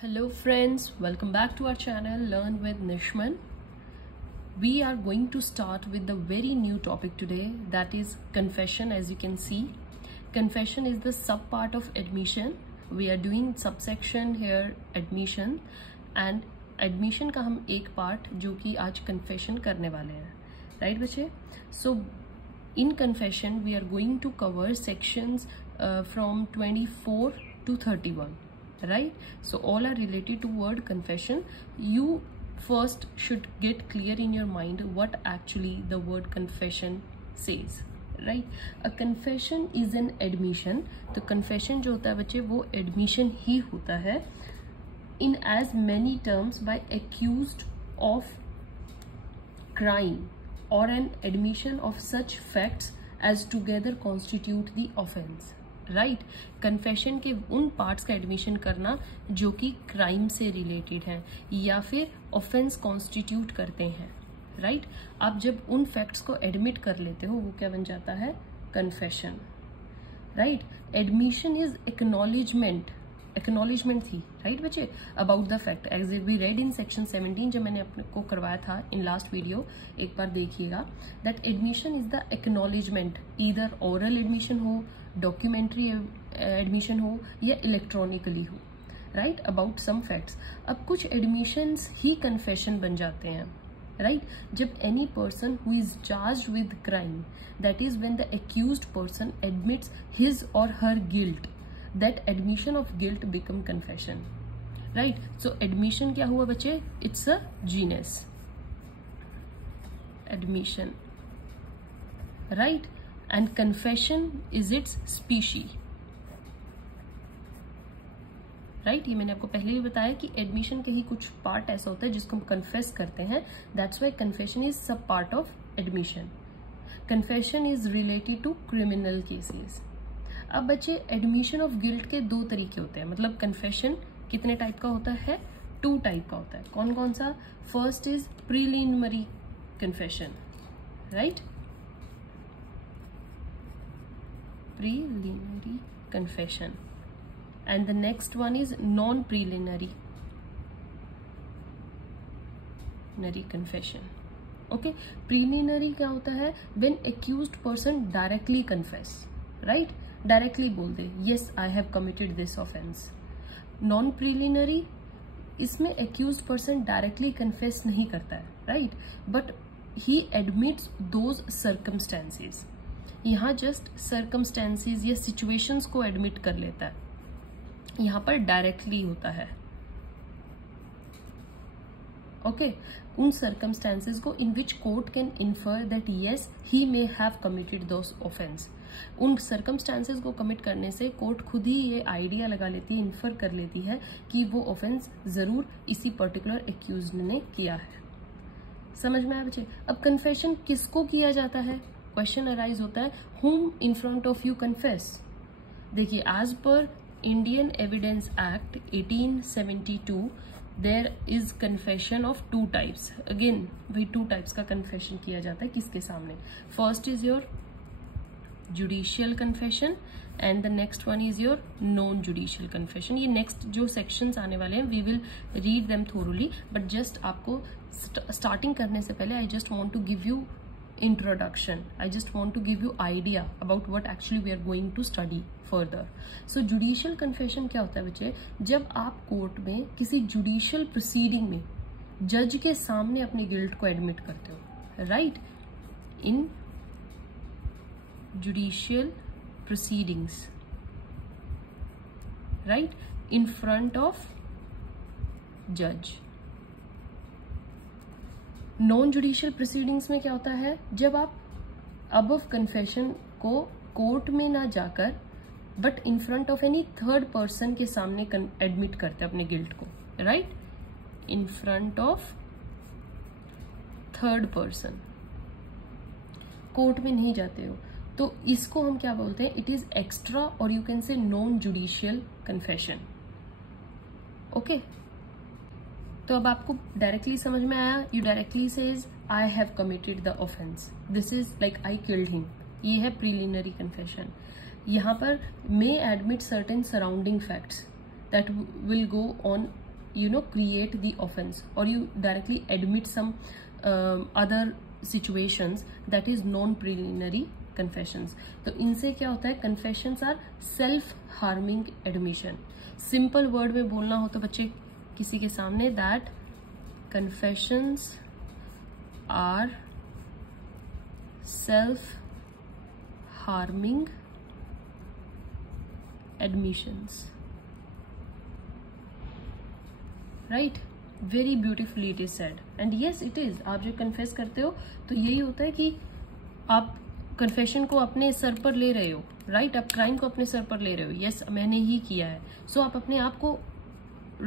Hello friends, welcome back to our channel Learn with Nishman. We are going to start with the very new topic today, that is confession. As you can see, confession is the sub part of admission. We are doing subsection here admission, and admission का हम एक part जो कि आज confession करने वाले हैं, right बच्चे? So in confession we are going to cover sections from 24 to 31. Right, so all are related to word confession. You first should get clear in your mind what actually the word confession says. Right, a confession is an admission. तो confession जो होता है बच्चे वो admission ही होता है in as many terms by accused of crime or an admission of such facts as together constitute the offense. Right, confession के उन पार्ट्स का एडमिशन करना जो कि क्राइम से रिलेटेड हैं या फिर ऑफेंस कॉन्स्टिट्यूट करते हैं. राइट, आप जब उन फैक्ट्स को एडमिट कर लेते हो वो क्या बन जाता है? Confession. Right, admission is acknowledgement थी, राइट बच्चे, about the fact as we read in section 17 जब मैंने अपने को करवाया था इन लास्ट वीडियो, एक बार देखिएगा. That admission is the acknowledgement, either oral admission हो, डॉक्यूमेंट्री एडमिशन हो या इलेक्ट्रॉनिकली हो, राइट, अबाउट सम फैक्ट्स. अब कुछ एडमिशंस ही कन्फेशन बन जाते हैं. राइट, जब any person who is charged with crime, that is when the accused person admits his और हर guilt, that admission of guilt become confession. Right, so admission क्या हुआ बच्चे? It's a genus, admission. Right, and confession is its species. Right, ये मैंने आपको पहले भी बताया कि admission के ही कुछ पार्ट ऐसा होता है जिसको हम confess करते हैं. That's why confession is sub part of admission. Confession is related to criminal cases. अब बच्चे एडमिशन ऑफ गिल्ट के दो तरीके होते हैं, मतलब कन्फेशन कितने टाइप का होता है? 2 टाइप का होता है. कौन कौन सा? First is preliminary confession, right, preliminary confession, and the next one is non preliminary confession. Okay, preliminary क्या होता है? When accused person directly confess, right, directly बोल दे yes I have committed this offence. Non preliminary, इसमें accused person directly confess नहीं करता है, right, but he admits those circumstances. यहाँ जस्ट सर्कमस्टेंसेस या सिचुएशंस को एडमिट कर लेता है, यहाँ पर डायरेक्टली होता है. ओके, उन सर्कमस्टेंसेस को in which court can infer that yes he may have committed those offence. उन सर्कमस्टेंसेस को कमिट करने से कोर्ट खुद ही ये आइडिया लगा लेती है, इन्फर कर लेती है कि वो ऑफेंस जरूर इसी पर्टिकुलर एक्यूज्ड ने किया है. समझ में आया बच्चे? अब कन्फेशन किसको किया जाता है? क्वेश्चन अराइज होता है, whom in front of you confess. देखिए, as per Indian evidence act 1872 there is confession of 2 types. अगेन वही 2 टाइप्स का कन्फेशन किया जाता है. किसके सामने? First is your judicial confession and the next one is your non judicial confession. ये नेक्स्ट जो सेक्शंस आने वाले हैं we will read them thoroughly, but just आपको स्टार्टिंग करने से पहले I just want to give you introduction, I just want to give you idea about what actually we are going to study further. So judicial confession क्या होता है बच्चे? जब आप कोर्ट में किसी जुडिशियल प्रोसीडिंग में जज के सामने अपने गिल्ट को एडमिट करते हो, right, in judicial proceedings, right, in front of judge. Non judicial proceedings में क्या होता है? जब आप अबव कन्फेशन को कोर्ट में ना जाकर but in front of any third person के सामने एडमिट करते हैं अपने गिल्ट को, right, in front of third person, court में नहीं जाते हो, तो इसको हम क्या बोलते हैं? इट इज एक्स्ट्रा और you can say non judicial confession. Okay, तो अब आपको डायरेक्टली समझ में आया. You directly says I have committed the offence, this is like I killed him. ये है प्रीलिमिनरी कन्फेशन. यहाँ पर may admit certain surrounding facts that will go on create the offense, or you directly admit some other situations, that is non-preliminary confessions. तो इनसे क्या होता है, confessions are self harming admission. Simple word में बोलना हो तो बच्चे किसी के सामने, that confessions are self harming admissions. Right? Very beautifully it is said. And yes, it is. आप जो confess करते हो तो यही होता है कि आप confession को अपने सर पर ले रहे हो, right? आप crime को अपने सर पर ले रहे हो. Yes, मैंने ही किया है. So आप अपने आप को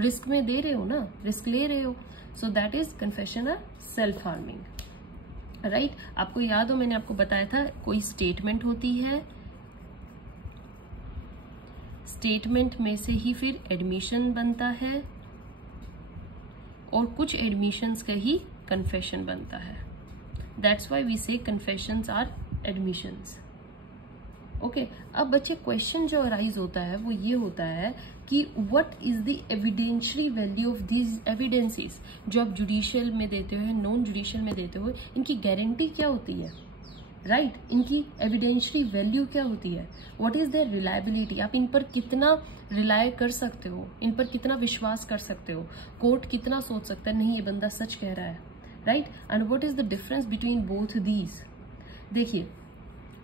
risk में दे रहे हो ना, risk ले रहे हो. So that is confession are self harming. Right आपको याद हो, मैंने आपको बताया था कोई स्टेटमेंट होती है, स्टेटमेंट में से ही फिर एडमिशन बनता है, और कुछ एडमिशंस का ही कन्फेशन बनता है. दैट्स व्हाई वी से कन्फेशंस आर एडमिशंस. ओके, अब बच्चे क्वेश्चन जो अराइज होता है वो ये होता है कि what is the evidentiary value of these evidences. जो आप जुडिशियल में देते हो, नॉन जुडिशियल में देते हो, इनकी गारंटी क्या होती है, राइट? इनकी एविडेंशियरी वैल्यू क्या होती है, व्हाट इज देयर रिलायबिलिटी. आप इन पर कितना रिलाय कर सकते हो, इन पर कितना विश्वास कर सकते हो, कोर्ट कितना सोच सकता है नहीं ये बंदा सच कह रहा है, right? And what is the difference between both these. देखिए,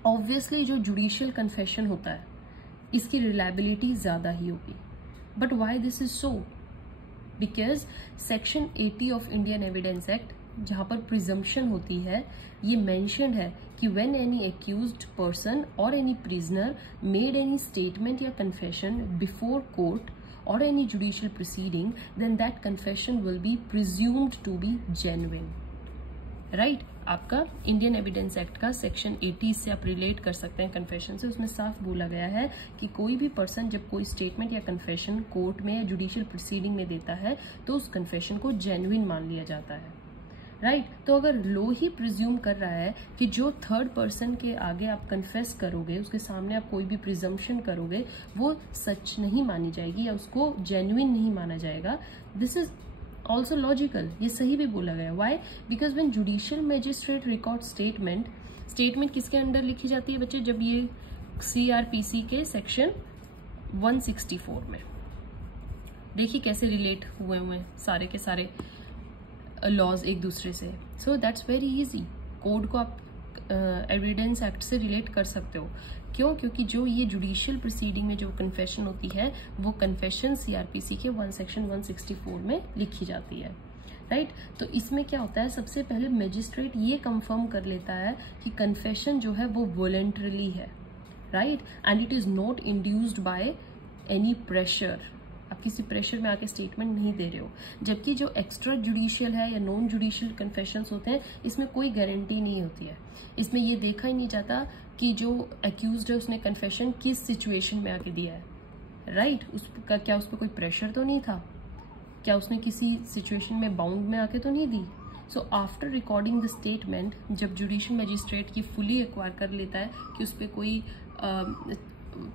ऑब्वियसली जो जुडिशियल कन्फेशन होता है इसकी रिलायबिलिटी ज्यादा ही होगी. But why this is so? Because section 80 of Indian evidence act, जहां पर प्रिजम्पशन होती है, ये मेंशन्ड है कि व्हेन एनी एक्यूज्ड पर्सन और any prisoner made any statement या confession before court or any judicial proceeding, then that confession will be presumed to be genuine. Right? आपका इंडियन एविडेंस एक्ट का section 80 से आप relate कर सकते हैं confession से. उसमें साफ बोला गया है कि कोई भी पर्सन जब कोई स्टेटमेंट या कन्फेशन कोर्ट में या जुडिशियल प्रोसीडिंग में देता है तो उस कन्फेशन को जेन्युइन मान लिया जाता है, राइट? तो अगर लो ही प्रिज्यूम कर रहा है कि जो थर्ड पर्सन के आगे आप कन्फेस करोगे, उसके सामने आप कोई भी प्रिजम्पशन करोगे, वो सच नहीं मानी जाएगी या उसको जेन्युइन नहीं माना जाएगा. This is also logical. ये सही भी बोला गया. Why? Because when judicial magistrate record statement किसके अंडर लिखी जाती है बच्चे? जब ये CRPC के सेक्शन 164 में. देखिए कैसे रिलेट हुए सारे के सारे लॉज एक दूसरे से. So that's very easy. Code को आप एविडेंस एक्ट से रिलेट कर सकते हो. क्यों? क्योंकि जो ये जुडिशियल प्रोसीडिंग में जो कन्फेशन होती है वो कन्फेशन CRPC के सेक्शन 164 में लिखी जाती है, राइट? तो इसमें क्या होता है, सबसे पहले मैजिस्ट्रेट ये कंफर्म कर लेता है कि कन्फेशन जो है वो वॉलंटरीली है, right? And it is not induced by any pressure. आप किसी प्रेशर में आके स्टेटमेंट नहीं दे रहे हो. जबकि जो एक्स्ट्रा जुडिशियल है या नॉन जुडिशियल कन्फेशंस होते हैं, इसमें कोई गारंटी नहीं होती है. इसमें ये देखा ही नहीं जाता कि जो एक्यूज्ड है उसने कन्फेशन किस सिचुएशन में आके दिया है, राइट? उसका क्या उस पर कोई प्रेशर तो नहीं था, क्या उसने किसी सिचुएशन में बाउंड में आके तो नहीं दी. So after recording the statement, जब जुडिशियल मजिस्ट्रेट की फुली एक्वायर कर लेता है कि उस पर कोई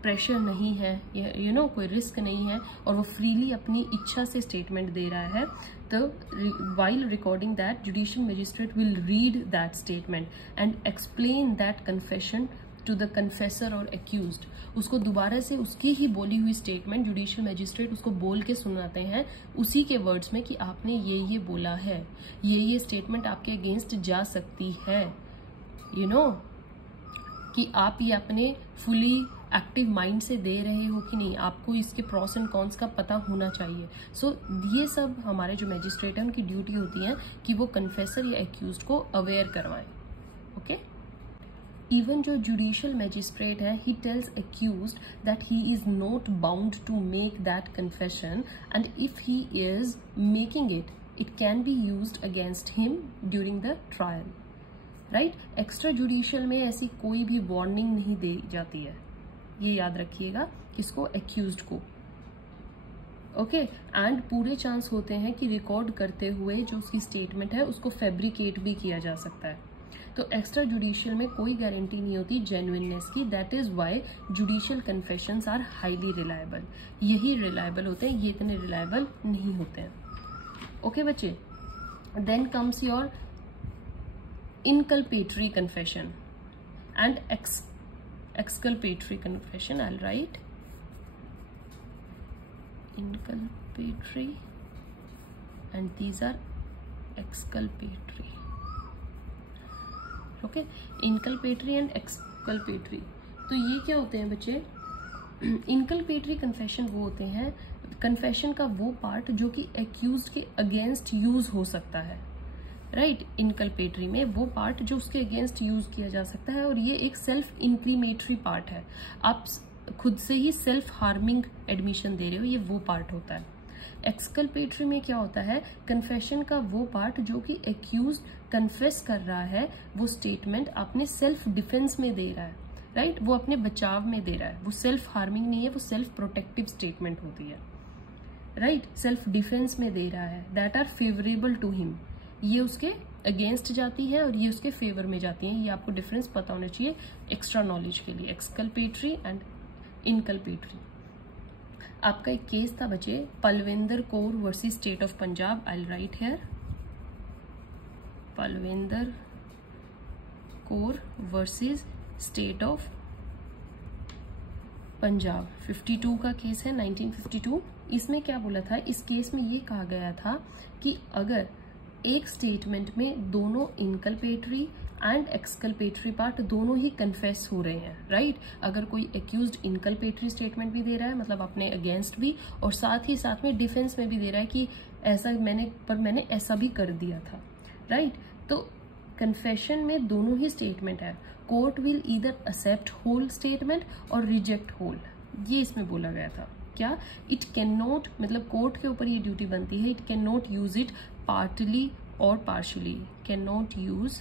प्रेशर नहीं है, कोई रिस्क नहीं है, और वो फ्रीली अपनी इच्छा से स्टेटमेंट दे रहा है, तो while recording that judicial magistrate will read that statement and explain that confession to the confessor और एक्यूज्ड. उसको दोबारा से उसकी ही बोली हुई स्टेटमेंट जुडिशियल मजिस्ट्रेट उसको बोल के सुनाते हैं उसी के वर्ड्स में कि आपने ये बोला है, ये स्टेटमेंट आपके अगेंस्ट जा सकती है, कि आप ये अपने फुली एक्टिव माइंड से दे रहे हो कि नहीं, आपको इसके प्रॉस एंड कॉन्स का पता होना चाहिए. सो ये सब हमारे जो मैजिस्ट्रेट हैं उनकी ड्यूटी होती है कि वो कन्फेसर या एक्यूज्ड को अवेयर करवाएं. ओके, इवन जो जुडिशियल मैजिस्ट्रेट है, he tells accused that he is not bound to make that confession, and if he is making it can be used against him during the trial, right? Extra judicial में ऐसी कोई भी warning नहीं दी जाती है, ये याद रखिएगा. किसको? एक्यूज्ड को. ओके, एंड पूरे चांस होते हैं कि रिकॉर्ड करते हुए जो उसकी स्टेटमेंट है उसको फैब्रिकेट भी किया जा सकता है. तो एक्स्ट्रा जुडिशियल में कोई गारंटी नहीं होती जेन्युइननेस की, that is why judicial confessions are highly reliable. यही रिलायबल होते हैं, ये इतने रिलायबल नहीं होते हैं। ओके बच्चे, then comes your inculpatory confession and exculpatory confession. I'll write inculpatory and these are exculpatory. Okay, inculpatory and exculpatory. तो ये क्या होते हैं बच्चे? इनकल्पेटरी कन्फेशन वो होते हैं, कन्फेशन का वो पार्ट जो कि एक्यूज्ड के अगेंस्ट यूज हो सकता है, राइट। इनकल्पेटरी में वो पार्ट जो उसके अगेंस्ट यूज किया जा सकता है, और ये एक सेल्फ इंक्रीमेटरी पार्ट है, आप खुद से ही सेल्फ हार्मिंग एडमिशन दे रहे हो, ये वो पार्ट होता है। एक्सकल्पेटरी में क्या होता है, कन्फेशन का वो पार्ट जो कि एक्यूज्ड कन्फेस कर रहा है, वो स्टेटमेंट अपने सेल्फ डिफेंस में दे रहा है, राइट, वो अपने बचाव में दे रहा है, वो सेल्फ हार्मिंग नहीं है, वो सेल्फ प्रोटेक्टिव स्टेटमेंट होती है, राइट, सेल्फ डिफेंस में दे रहा है, that are favourable to him. ये उसके अगेंस्ट जाती है और ये उसके फेवर में जाती हैं, ये आपको डिफरेंस पता होना चाहिए एक्स्ट्रा नॉलेज के लिए, एक्सकल्पेटरी एंड इनकल्पेटरी। आपका एक केस था बच्चे, Palwinder Kaur versus state of Punjab. I will write here Palwinder Kaur versus state of Punjab, 52 का केस है, 1952। इसमें क्या बोला था, इस केस में ये कहा गया था कि अगर एक स्टेटमेंट में दोनों इनकल्पेटरी एंड एक्सकल्पेटरी पार्ट दोनों ही कन्फेस हो रहे हैं, राइट, अगर कोई एक्यूज्ड इनकल्पेटरी स्टेटमेंट भी दे रहा है, मतलब अपने अगेंस्ट भी, और साथ ही साथ में डिफेंस में भी दे रहा है कि ऐसा मैंने ऐसा भी कर दिया था, राइट, तो कन्फेशन में दोनों ही स्टेटमेंट है, court will either accept whole statement और रिजेक्ट होल, ये इसमें बोला गया था। क्या, इट कैन नॉट, मतलब कोर्ट के ऊपर ये ड्यूटी बनती है, it can not use it partly और partially, can not use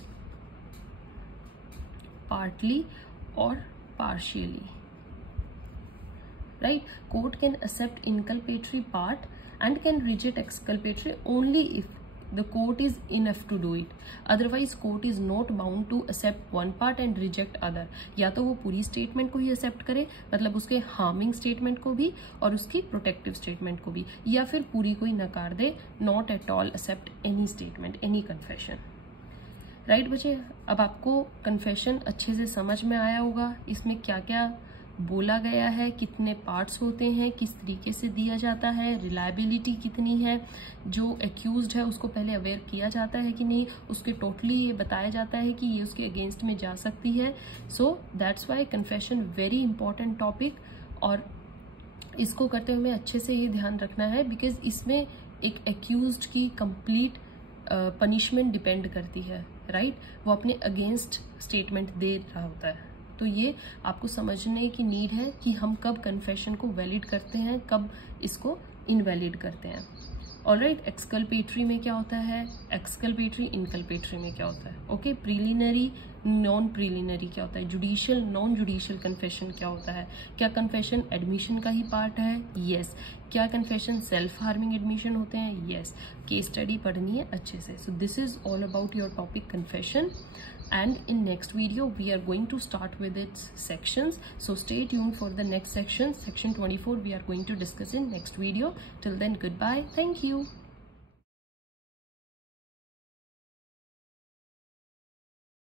partly और partially, right. Court can accept inculpatory part and can reject exculpatory only if the court is enough to do it, otherwise court is not bound to accept one part and reject other। या तो वो पूरी statement को ही accept करे, मतलब उसके harming statement को भी और उसकी प्रोटेक्टिव स्टेटमेंट को भी, या फिर पूरी को ही नकार दे, not at all accept any statement, any confession, right बच्चे। अब आपको कन्फेशन अच्छे से समझ में आया होगा, इसमें क्या क्या बोला गया है, कितने पार्ट्स होते हैं, किस तरीके से दिया जाता है, रिलायबिलिटी कितनी है, जो एक्यूज्ड है उसको पहले अवेयर किया जाता है कि नहीं, उसके टोटली ये बताया जाता है कि ये उसके अगेंस्ट में जा सकती है। So that's why confession very important topic, और इसको करते हुए हमें अच्छे से ये ध्यान रखना है, बिकॉज इसमें एक एक्यूज्ड की कंप्लीट पनिशमेंट डिपेंड करती है, राइट, वो अपने अगेंस्ट स्टेटमेंट दे रहा होता है। तो ये आपको समझने की नीड है कि हम कब कन्फेशन को वैलिड करते हैं, कब इसको इनवैलिड करते हैं। ऑलराइट, एक्सकल्पेटरी में क्या होता है, एक्सकल्पेटरी इनकल्पेटरी में क्या होता है, ओके, प्रीलिनरी नॉन प्रीलिनरी क्या होता है, जुडिशियल नॉन जुडिशियल कन्फेशन क्या होता है, क्या कन्फेशन एडमिशन का ही पार्ट है, यस, क्या कन्फेशन सेल्फ हार्मिंग एडमिशन होते हैं, यस, केस स्टडी पढ़नी है अच्छे से। So this is all about your topic confession, and in next video we are going to start with its sections, so stay tuned for the next section, section 24 we are going to discuss in next video. Till then, goodbye, thank you.